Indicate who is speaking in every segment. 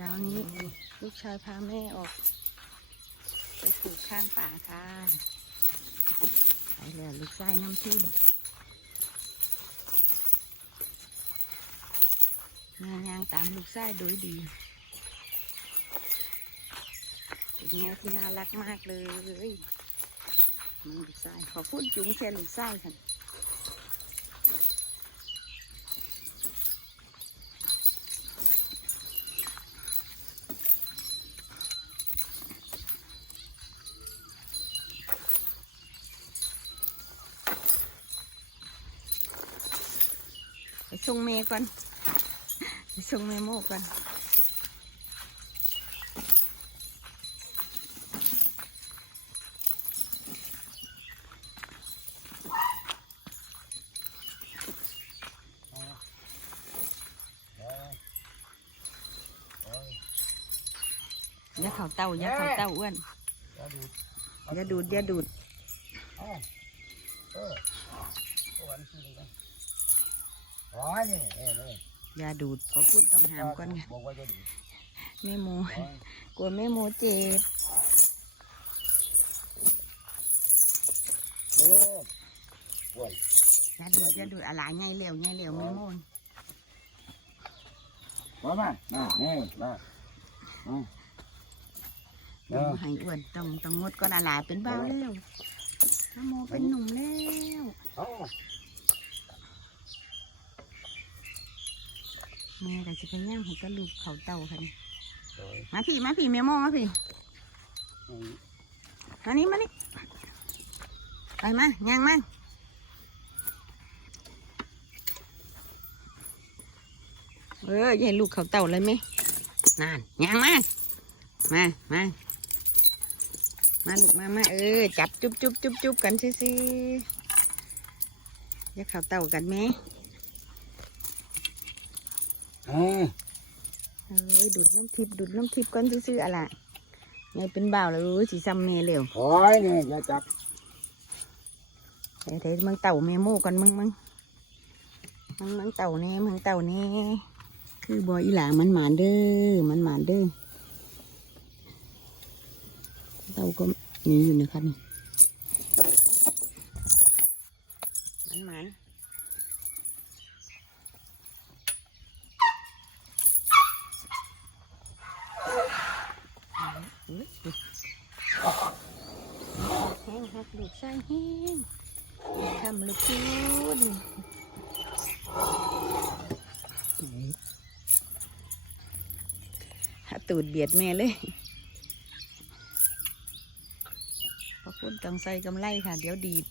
Speaker 1: ช้านี้ ลูกชายพาแม่ออก ไปสู่ข้างป่าค่ะไปแล้วลูกชายน้ำทิมงานยางตามลูกชายโดยดีเป็นแนวที่น่ารักมากเลย มันลูกชายขอพูดจุ๋งแค่ลูกชายค่ะ ส่งเมก่อนส่งเมโมก่อนอย่าเข่าเต้าอย่าเข่าเต้าอ้วน
Speaker 2: อย่าดูด
Speaker 1: อย่าดูดอย่าดูด
Speaker 2: เอ้าเออเอาอันนี้ดูกัน อ๋อนี่เออนี่
Speaker 1: อย่าดูดขอพูดตำหามก่อนไง
Speaker 2: บอกว่าจะดูด
Speaker 1: แม่โม
Speaker 2: อ๋อก
Speaker 1: ลัวแม่โมเจ็บ
Speaker 2: เออโอ้ย
Speaker 1: อย่าดูดอย่าดูดอะไรไงเหลวไงเหลวแม่โมน
Speaker 2: มามามานี่มาอืมเอ
Speaker 1: ต้อง
Speaker 2: อ
Speaker 1: ให้อ้วนต้องต้องงดก่อนอะไรเป็นเบาแล้วแม่โมเป็นหนุ่มแล้ว
Speaker 2: เอา
Speaker 1: แม่ก็จะไปย่างให้กระลูกเขาเต่าค่ะนี่
Speaker 2: โอ้ย
Speaker 1: มาพี่มาพี่แม่โมมาพี่
Speaker 2: อืม
Speaker 1: มานี่มานี่ไปมาย่างมาเอออย่าให้ลูกเขาเต่าเลยไหมนานย่างมามามามาลูกมามาเออจับจุ๊บจุ๊บจุ๊บจุ๊บกันซิซิอย่าเขาเต่ากันไหม
Speaker 2: เออ
Speaker 1: เอ้ยดูดน้ำทิพย์ดูดน้ำทิพย์ก่อนซิๆอะไรไงเป็นบ่าวแล้วรู้สีซ้ำเมเร็ว
Speaker 2: โอ้ยนี่อย่าจับ
Speaker 1: เดี๋ยวเดี๋ยวมึงเต่าเมโมกันมึงมึงมึงมึงเต่านี่มึงเต่านี่คือบอยอีหลามันหมานเด้อมันหมานเด้อเต่าก็นี่อยู่นะครับนี่มันหมานอุ๊ยแห้ง หักลูกใส่แห้งทำลูกคูณหาตูดเบียดแม่เลยพอคุณต้องใส่กำไรค่ะ เดี๋ยวดีด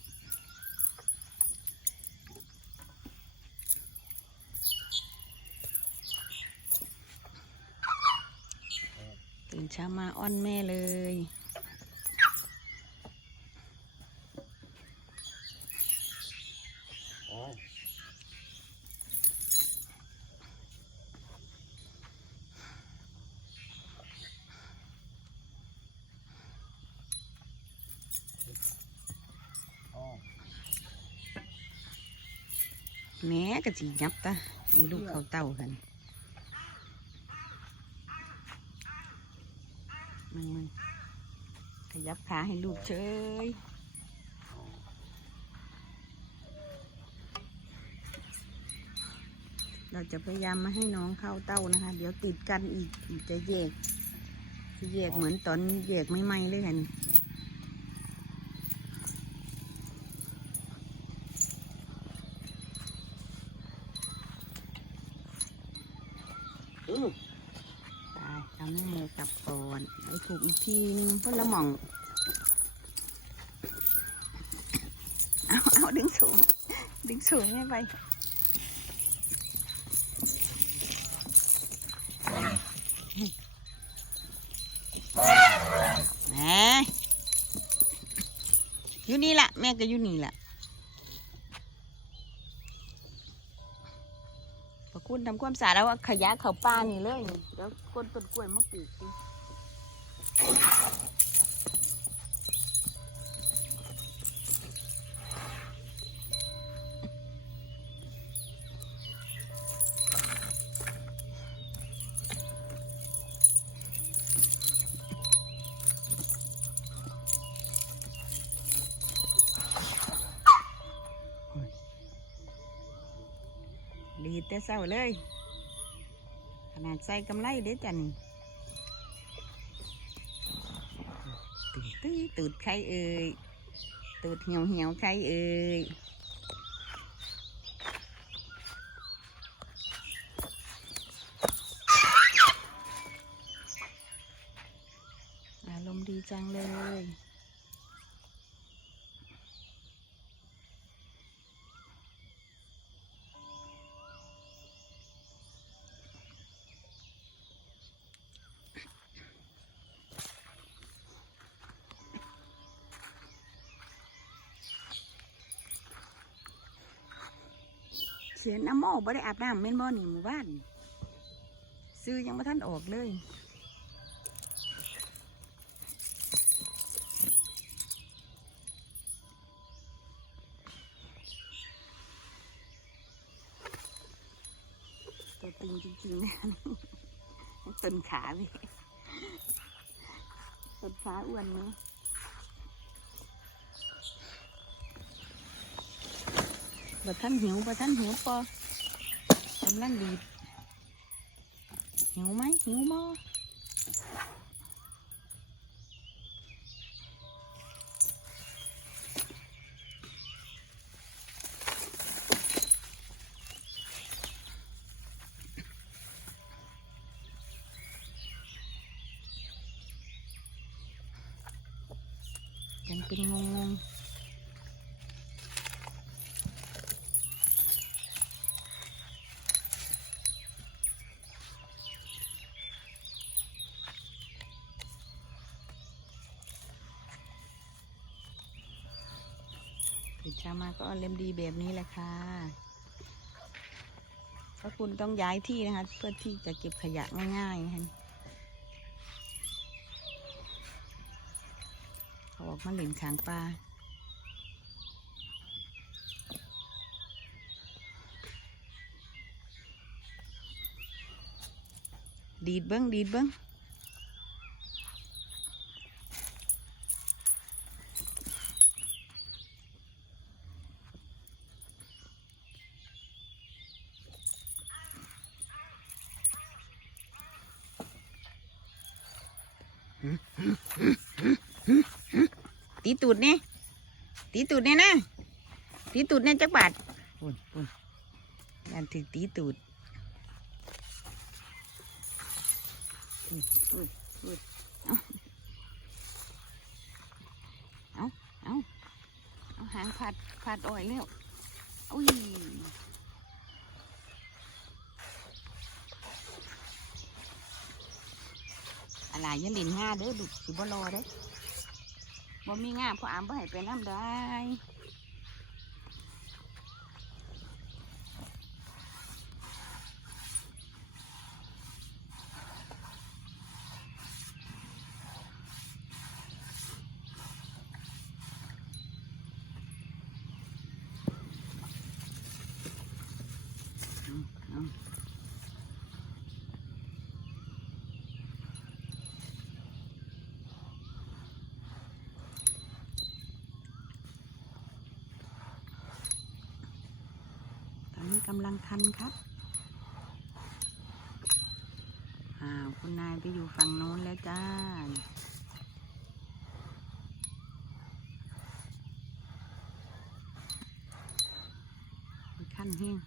Speaker 1: ตื่นเช้ามาอ้อนแม่เลย แม่ก็จียับตาให้ลูกเขาเต่ากันมันมันขยับขาให้ลูกเฉยเราจะพยายามไม่ให้น้องเข้าเต้านะคะ เดี๋ยวติดกันอีกจะแยกจะแยกเหมือนตอนแยกไม่ไหมๆเลยค่ะนี่
Speaker 2: อืม
Speaker 1: ตายทำให้มือกลับก่อน ไปถูกอีกทีนึงพ่นละหม่อง เอาเอาดึงสูง ดึงสูงให้ไปแหมอยู่นี่ละแม่ก็อยู่นี่ละพอคุณทำความสะอาดแล้วว่าขยะเขาป้านี่เลยแล้วคนต้นกล้วยมาปลูกสิ แต่เศร้าเลย ขนาดใส่กำไรเด้จันตื่นตื้อตูดใครเอ่ยตูดเหี่ยวเหี่ยวใครเอ่ยอารมณ์ดีจังเลย เสียน้ำโม่บ่ได้อาบน้ำเม่นบ่นี่หมู่บ้าน ซื้อยังบ่ทันออกเลยตัวตึงจริงๆนะต้นขาเลยต้นขาอ้วนเนาะ บ่ท่านหิวบ่ท่านหิวปอกำลังดีดหิวไหมหิวบ่ยังเป็นงงง ตื่นเช้ามาก็เล่มดีแบบนี้แหละค่ะเพราะคุณต้องย้ายที่นะคะ เพื่อที่จะเก็บขยะง่ายๆนะคะเขาออกมาเหล่นขางปลาดีดเบิ้งดีดเบิ้ง ตีตูดนี่ตีตูดนี่นะตีตูดนี่จักบาทปุ่นปุ่นยันถึงตีตูดอุ้ยอุ้ยเอาเอาเอาเอาหางผัดผัดอ่อยแล้วอุ้ยอะไรอยันเล่นง่าเด้อดุสิบ่รอเด้อ บ่มีง่ามพราะอามบ่ให้ไปน้ำได้เอาตอนนี้ กำลังทันครับอ้าวคุณนายไปอยู่ฝั่งโน้นแล้วจ้าขั้นแห้ง